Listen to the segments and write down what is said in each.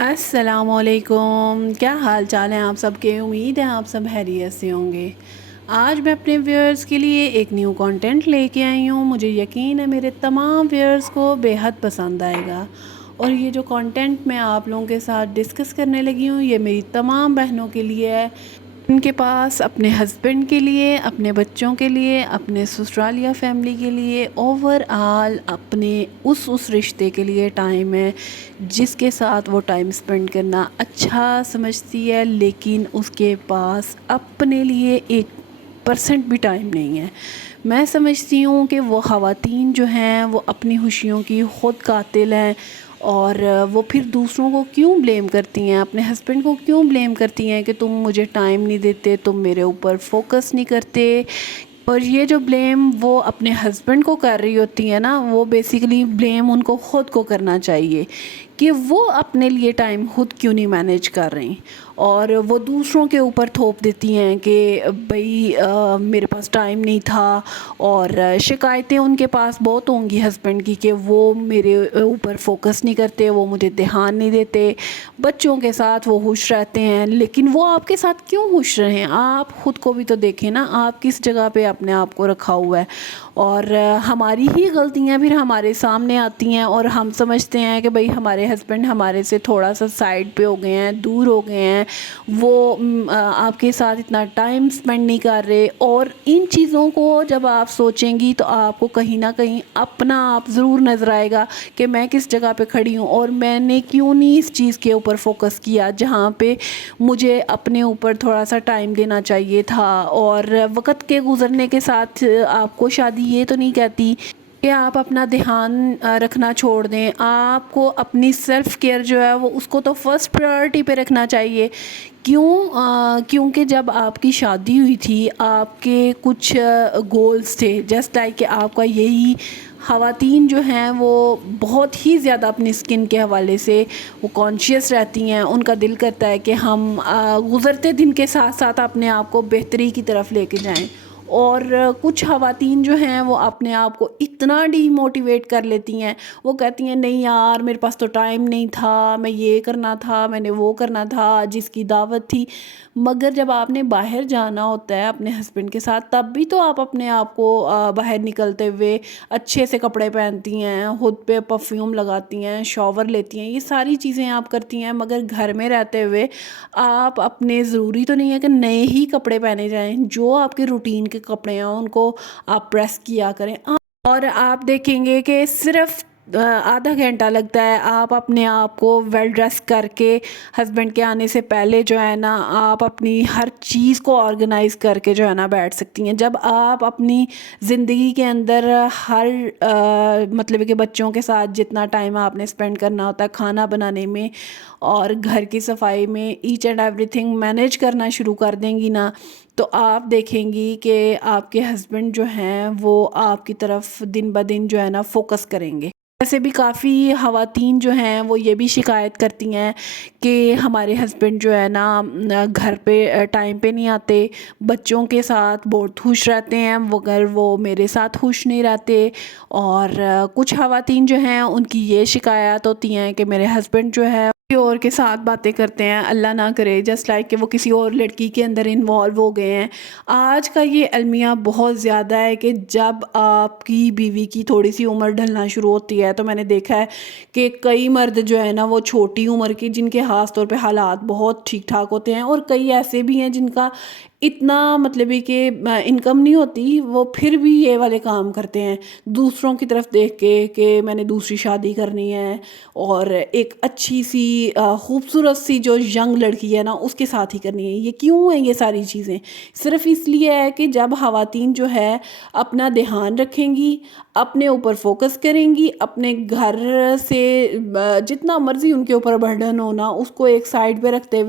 السلام علیکم، کیا حال چال ہیں آپ سب کے؟ امید ہے آپ سب خیریت سے ہوں گے۔ آج میں اپنے ویورز کے لیے ایک نیو کانٹینٹ لے کے آئی ہوں۔ مجھے یقین ہے میرے تمام ویورز کو بے حد پسند آئے گا، اور یہ جو کانٹینٹ میں آپ لوگوں کے ساتھ ڈسکس کرنے لگی ہوں یہ میری تمام بہنوں کے لیے ہے، ان کے پاس اپنے ہسبینڈ کے لیے، اپنے بچوں کے لیے، اپنے سسرالیہ فیملی کے لیے، اوور آل اپنے اس رشتے کے لیے ٹائم ہے جس کے ساتھ وہ ٹائم سپینڈ کرنا اچھا سمجھتی ہے، لیکن اس کے پاس اپنے لیے 1% بھی ٹائم نہیں ہے۔ میں سمجھتی ہوں کہ وہ خواتین جو ہیں وہ اپنی خوشیوں کی خود قاتل ہیں، اور وہ پھر دوسروں کو کیوں بلیم کرتی ہیں، اپنے ہسبینڈ کو کیوں بلیم کرتی ہیں کہ تم مجھے ٹائم نہیں دیتے، تم میرے اوپر فوکس نہیں کرتے۔ اور یہ جو بلیم وہ اپنے ہسبینڈ کو کر رہی ہوتی ہے نا، وہ بیسیکلی بلیم ان کو خود کو کرنا چاہیے کہ وہ اپنے لیے ٹائم خود کیوں نہیں مینیج کر رہی، اور وہ دوسروں کے اوپر تھوپ دیتی ہیں کہ بھئی میرے پاس ٹائم نہیں تھا، اور شکایتیں ان کے پاس بہت ہوں گی ہسبینڈ کی کہ وہ میرے اوپر فوکس نہیں کرتے، وہ مجھے دھیان نہیں دیتے، بچوں کے ساتھ وہ خوش رہتے ہیں، لیکن وہ آپ کے ساتھ کیوں خوش رہیں؟ آپ خود کو بھی تو دیکھیں نا، آپ کس جگہ پہ اپنے آپ کو رکھا ہوا ہے۔ اور ہماری ہی غلطیاں پھر ہمارے سامنے آتی ہیں، اور ہم سمجھتے ہیں کہ بھئی ہمارے ہسبینڈ ہمارے سے تھوڑا سا سائڈ پہ ہو گئے ہیں، دور ہو گئے ہیں، وہ آپ کے ساتھ اتنا ٹائم سپینڈ نہیں کر رہے، اور ان چیزوں کو جب آپ سوچیں گی تو آپ کو کہیں نہ کہیں اپنا آپ ضرور نظر آئے گا کہ میں کس جگہ پہ کھڑی ہوں، اور میں نے کیوں نہیں اس چیز کے اوپر فوکس کیا جہاں پہ مجھے اپنے اوپر تھوڑا سا ٹائم دینا چاہیے تھا۔ اور وقت کے گزرنے کے ساتھ آپ کو شادی یہ تو نہیں کہتی کہ آپ اپنا دھیان رکھنا چھوڑ دیں، آپ کو اپنی سیلف کیئر جو ہے وہ اس کو تو فرسٹ پریورٹی پہ رکھنا چاہیے۔ کیونکہ جب آپ کی شادی ہوئی تھی آپ کے کچھ گولز تھے، جسٹ لائک کہ آپ کا یہی خواتین جو ہیں وہ بہت ہی زیادہ اپنی اسکن کے حوالے سے وہ کانشیس رہتی ہیں، ان کا دل کرتا ہے کہ ہم گزرتے دن کے ساتھ ساتھ اپنے آپ کو بہتری کی طرف لے کے جائیں، اور کچھ خواتین جو ہیں وہ اپنے آپ کو اتنا ڈی موٹیویٹ کر لیتی ہیں، وہ کہتی ہیں نہیں یار میرے پاس تو ٹائم نہیں تھا، میں یہ کرنا تھا، میں نے وہ کرنا تھا، جس کی دعوت تھی۔ مگر جب آپ نے باہر جانا ہوتا ہے اپنے ہسبینڈ کے ساتھ تب بھی تو آپ اپنے آپ کو باہر نکلتے ہوئے اچھے سے کپڑے پہنتی ہیں، خود پہ پرفیوم لگاتی ہیں، شاور لیتی ہیں، یہ ساری چیزیں آپ کرتی ہیں، مگر گھر میں رہتے ہوئے آپ اپنے ضروری تو نہیں ہے کہ نئے ہی کپڑے پہنے جائیں، جو آپ کے روٹین کے کپڑے ہیں ان کو آپ پریس کیا کریں۔ اور آپ دیکھیں گے کہ صرف آدھا گھنٹہ لگتا ہے، آپ اپنے آپ کو ویل ڈریس کر کے ہسبینڈ کے آنے سے پہلے جو ہے نا آپ اپنی ہر چیز کو آرگنائز کر کے جو ہے نا بیٹھ سکتی ہیں۔ جب آپ اپنی زندگی کے اندر ہر مطلب کہ بچوں کے ساتھ جتنا ٹائم آپ نے اسپینڈ کرنا ہوتا ہے کھانا بنانے میں اور گھر کی صفائی میں، each and everything manage کرنا شروع کر دیں گی نا، تو آپ دیکھیں گی کہ آپ کے ہسبینڈ جو ہیں وہ آپ کی طرف دن بہ دن جو ہے نا فوکس کریں گے۔ ویسے بھی کافی خواتین جو ہیں وہ یہ بھی شکایت کرتی ہیں کہ ہمارے ہسبینڈ جو ہے نا گھر پہ ٹائم پہ نہیں آتے، بچوں کے ساتھ بہت خوش رہتے ہیں مگر وہ میرے ساتھ خوش نہیں رہتے، اور کچھ خواتین جو ہیں ان کی یہ شکایات ہوتی ہیں کہ میرے ہسبینڈ جو ہے کسی اور کے ساتھ باتیں کرتے ہیں، اللہ نہ کرے جسٹ لائک کہ وہ کسی اور لڑکی کے اندر انوالو ہو گئے ہیں۔ آج کا یہ المیہ بہت زیادہ ہے کہ جب آپ کی بیوی کی تھوڑی سی عمر ڈھلنا شروع ہوتی ہے تو میں نے دیکھا ہے کہ کئی مرد جو ہے نا وہ چھوٹی عمر کے جن کے خاص طور پہ حالات بہت ٹھیک ٹھاک ہوتے ہیں، اور کئی ایسے بھی ہیں جن کا اتنا مطلب ہے کہ انکم نہیں ہوتی، وہ پھر بھی یہ والے کام کرتے ہیں دوسروں کی طرف دیکھ کے کہ میں نے دوسری شادی کرنی ہے، اور ایک اچھی سی خوبصورت سی جو ینگ لڑکی ہے نا اس کے ساتھ ہی کرنی ہے۔ یہ کیوں ہیں یہ ساری چیزیں؟ صرف اس لیے ہے کہ جب خواتین جو ہے اپنا دھیان رکھیں گی، اپنے اوپر فوکس کریں گی، اپنے گھر سے جتنا مرضی ان کے اوپر برڈن ہونا اس کو ایک سائڈ پہ رکھتے ہوئے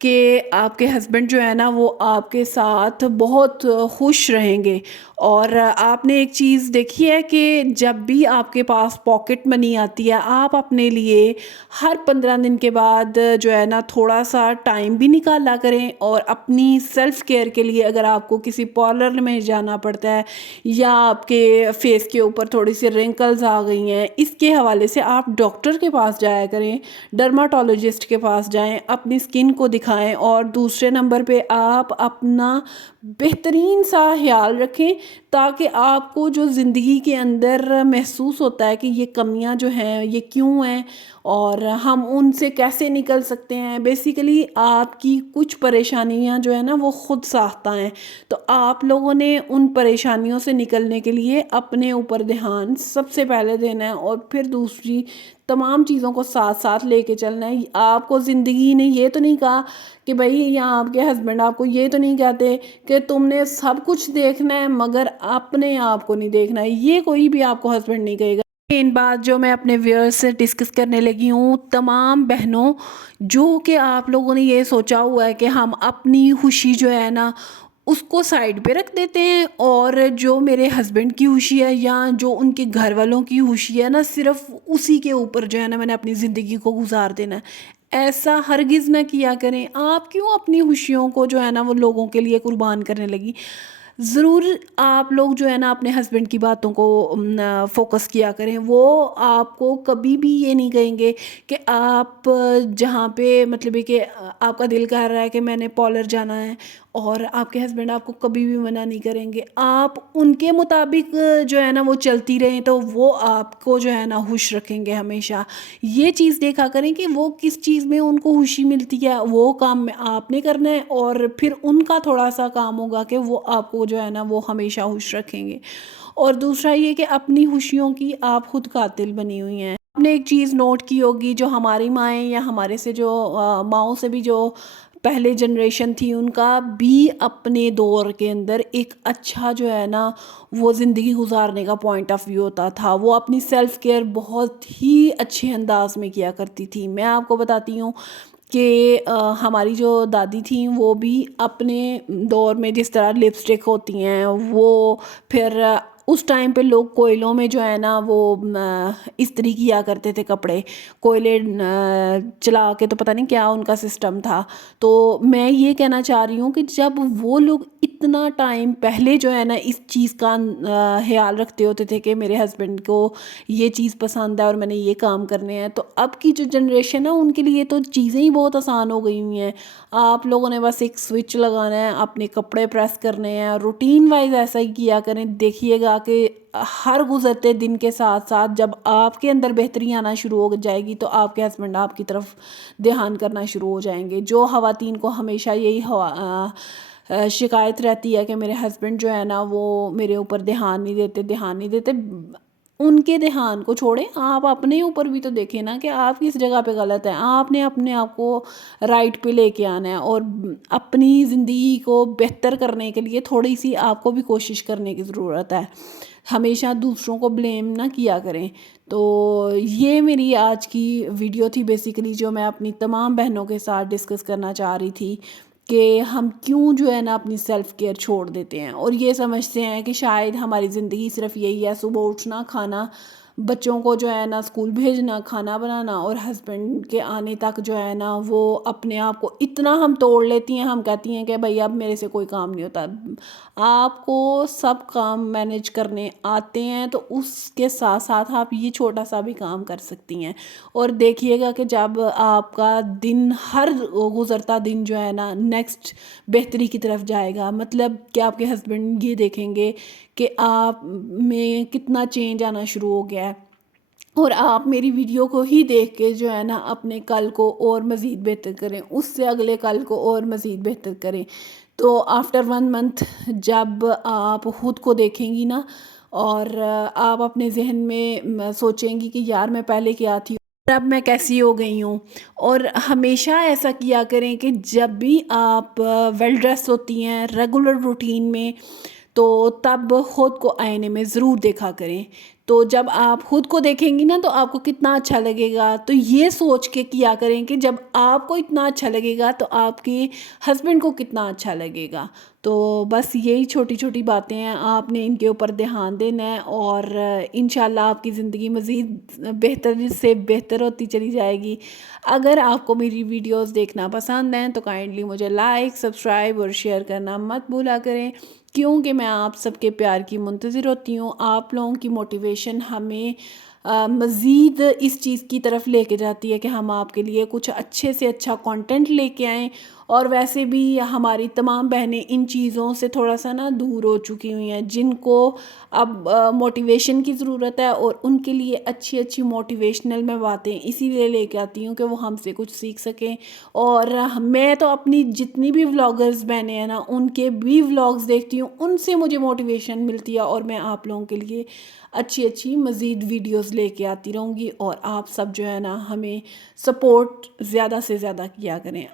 کہ آپ کے ہسبینڈ جو ہے نا وہ آپ کے ساتھ بہت خوش رہیں گے۔ اور آپ نے ایک چیز دیکھی ہے کہ جب بھی آپ کے پاس پاکٹ منی آتی ہے آپ اپنے لیے ہر 15 دن کے بعد جو ہے نا تھوڑا سا ٹائم بھی نکالا کریں، اور اپنی سیلف کیئر کے لیے اگر آپ کو کسی پارلر میں جانا پڑتا ہے یا آپ کے فیس کے اوپر تھوڑی سی رنکلز آ گئی ہیں، اس کے حوالے سے آپ ڈاکٹر کے پاس جایا کریں، ڈرماٹولوجسٹ کے پاس جائیں، اپنی سکن کو دکھائیں۔ اور دوسرے نمبر پہ آپ اپنا بہترین سا خیال رکھیں تاکہ آپ کو جو زندگی کے اندر محسوس ہوتا ہے کہ یہ کمیاں جو ہیں یہ کیوں ہیں اور ہم ان سے کیسے نکل سکتے ہیں، بیسیکلی آپ کی کچھ پریشانیاں جو ہیں نا وہ خود ساختہ ہیں، تو آپ لوگوں نے ان پریشانیوں سے نکلنے کے لیے اپنے اوپر دھیان سب سے پہلے دینا ہے، اور پھر دوسری تمام چیزوں کو ساتھ ساتھ لے کے چلنا ہے۔ آپ کو زندگی نے یہ تو نہیں کہا کہ بھائی یا آپ کے ہسبینڈ آپ کو یہ تو نہیں کہتے کہ تم نے سب کچھ دیکھنا ہے مگر اپنے آپ کو نہیں دیکھنا ہے، یہ کوئی بھی آپ کو ہسبینڈ نہیں کہے گا۔ ان بات جو میں اپنے ویئرز سے ڈسکس کرنے لگی ہوں، تمام بہنوں جو کہ آپ لوگوں نے یہ سوچا ہوا ہے کہ ہم اپنی خوشی جو ہے نا اس کو سائڈ پہ رکھ دیتے ہیں، اور جو میرے ہسبینڈ کی خوشی ہے یا جو ان کے گھر والوں کی خوشی ہے نا صرف اسی کے اوپر جو ہے نا میں نے اپنی زندگی کو گزار دینا ہے، ایسا ہرگز نہ کیا کریں۔ آپ کیوں اپنی خوشیوں کو جو ہے نا وہ لوگوں کے لیے قربان کرنے لگی؟ ضرور آپ لوگ جو ہے نا اپنے ہسبینڈ کی باتوں کو فوکس کیا کریں، وہ آپ کو کبھی بھی یہ نہیں کہیں گے کہ آپ جہاں پہ مطلب ہے کہ آپ کا دل کر رہا ہے کہ میں نے پارلر جانا ہے، اور آپ کے ہسبینڈ آپ کو کبھی بھی منع نہیں کریں گے، آپ ان کے مطابق جو ہے نا وہ چلتی رہیں تو وہ آپ کو جو ہے نا خوش رکھیں گے ہمیشہ۔ یہ چیز دیکھا کریں کہ وہ کس چیز میں ان کو خوشی ملتی ہے، وہ کام میں آپ نے کرنا ہے، اور پھر ان کا تھوڑا سا کام ہوگا کہ وہ آپ کو جو ہے نا وہ ہمیشہ خوش رکھیں گے۔ اور دوسرا یہ کہ اپنی خوشیوں کی آپ خود قاتل بنی ہوئی ہیں۔ آپ نے ایک چیز نوٹ کی ہوگی، جو ہماری مائیں یا ہمارے سے جو ماؤں سے بھی جو پہلے جنریشن تھی ان کا بھی اپنے دور کے اندر ایک اچھا جو ہے نا وہ زندگی گزارنے کا پوائنٹ آف ویو ہوتا تھا، وہ اپنی سیلف کیئر بہت ہی اچھے انداز میں کیا کرتی تھی۔ میں آپ کو بتاتی ہوں کہ ہماری جو دادی تھیں وہ بھی اپنے دور میں جس طرح لپسٹک ہوتی ہیں وہ پھر اس ٹائم پہ لوگ کوئلوں میں جو ہے نا وہ استری کیا کرتے تھے کپڑے، کوئلے چلا کے، تو پتہ نہیں کیا ان کا سسٹم تھا۔ تو میں یہ کہنا چاہ رہی ہوں کہ جب وہ لوگ اتنا ٹائم پہلے جو ہے نا اس چیز کا خیال رکھتے ہوتے تھے کہ میرے ہسبینڈ کو یہ چیز پسند ہے اور میں نے یہ کام کرنے ہیں، تو اب کی جو جنریشن ہے ان کے لیے تو چیزیں ہی بہت آسان ہو گئی ہوئی ہیں۔ آپ لوگوں نے بس ایک سوئچ لگانا ہے، اپنے کپڑے پریس کرنے ہیں، روٹین وائز ایسا ہی کیا کریں۔ دیکھیے گا کہ ہر گزرتے دن کے ساتھ ساتھ جب آپ کے اندر بہتری آنا شروع ہو جائے گی تو آپ کے ہسبینڈ آپ کی طرف دھیان کرنا شروع ہو جائیں گے۔ جو خواتین کو ہمیشہ یہی شکایت رہتی ہے کہ میرے ہسبینڈ جو ہے نا وہ میرے اوپر دھیان نہیں دیتے، ان کے دھیان کو چھوڑیں، آپ اپنے اوپر بھی تو دیکھیں نا کہ آپ کس جگہ پہ غلط ہیں۔ آپ نے اپنے آپ کو رائٹ پہ لے کے آنا ہے، اور اپنی زندگی کو بہتر کرنے کے لیے تھوڑی سی آپ کو بھی کوشش کرنے کی ضرورت ہے، ہمیشہ دوسروں کو بلیم نہ کیا کریں۔ تو یہ میری آج کی ویڈیو تھی بیسیکلی، جو میں اپنی تمام بہنوں کے ساتھ ڈسکس کرنا چاہ رہی تھی کہ ہم کیوں جو ہے نا اپنی سیلف کیئر چھوڑ دیتے ہیں اور یہ سمجھتے ہیں کہ شاید ہماری زندگی صرف یہی ہے، صبح اٹھنا، کھانا، بچوں کو جو ہے نا اسکول بھیجنا، کھانا بنانا، اور ہسبینڈ کے آنے تک جو ہے نا وہ اپنے آپ کو اتنا ہم توڑ لیتی ہیں، ہم کہتی ہیں کہ بھائی اب میرے سے کوئی کام نہیں ہوتا۔ آپ کو سب کام مینیج کرنے آتے ہیں تو اس کے ساتھ ساتھ آپ یہ چھوٹا سا بھی کام کر سکتی ہیں، اور دیکھیے گا کہ جب آپ کا دن، ہر گزرتا دن جو ہے نا نیکسٹ بہتری کی طرف جائے گا، مطلب کہ آپ کے ہسبینڈ یہ دیکھیں گے کہ آپ میں کتنا چینج آنا شروع ہو گیا ہے، اور آپ میری ویڈیو کو ہی دیکھ کے جو ہے نا اپنے کل کو اور مزید بہتر کریں، اس سے اگلے کل کو اور مزید بہتر کریں۔ تو آفٹر 1 منتھ جب آپ خود کو دیکھیں گی نا، اور آپ اپنے ذہن میں سوچیں گی کہ یار میں پہلے کیا تھی اور اب میں کیسی ہو گئی ہوں، اور ہمیشہ ایسا کیا کریں کہ جب بھی آپ ویل ڈریس ہوتی ہیں ریگولر روٹین میں، تو تب خود کو آئینے میں ضرور دیکھا کریں۔ تو جب آپ خود کو دیکھیں گی نا تو آپ کو کتنا اچھا لگے گا. تو یہ سوچ کے کیا کریں کہ جب آپ کو اتنا اچھا لگے گا تو آپ کے ہسبینڈ کو کتنا اچھا لگے گا. تو بس یہی چھوٹی چھوٹی باتیں ہیں، آپ نے ان کے اوپر دھیان دینا ہے، اور انشاءاللہ آپ کی زندگی مزید بہتر سے بہتر ہوتی چلی جائے گی. اگر آپ کو میری ویڈیوز دیکھنا پسند ہیں تو کائنڈلی مجھے لائک، سبسکرائب اور شیئر کرنا مت بھولا کریں، کیونکہ میں آپ سب کے پیار کی منتظر ہوتی ہوں. آپ لوگوں کی موٹیویشن ہمیں مزید اس چیز کی طرف لے کے جاتی ہے کہ ہم آپ کے لیے کچھ اچھے سے اچھا کانٹینٹ لے کے آئیں. اور ویسے بھی ہماری تمام بہنیں ان چیزوں سے تھوڑا سا نا دور ہو چکی ہوئی ہیں، جن کو اب موٹیویشن کی ضرورت ہے، اور ان کے لیے اچھی اچھی موٹیویشنل میں باتیں اسی لیے لے کے آتی ہوں کہ وہ ہم سے کچھ سیکھ سکیں. اور میں تو اپنی جتنی بھی ولاگرز بہنیں ہیں نا ان کے بھی ولاگز دیکھتی ہوں، ان سے مجھے موٹیویشن ملتی ہے، اور میں آپ لوگوں کے لیے اچھی اچھی مزید ویڈیوز لے کے آتی رہوں گی. اور آپ سب جو ہے نا ہمیں سپورٹ زیادہ سے زیادہ کیا کریں.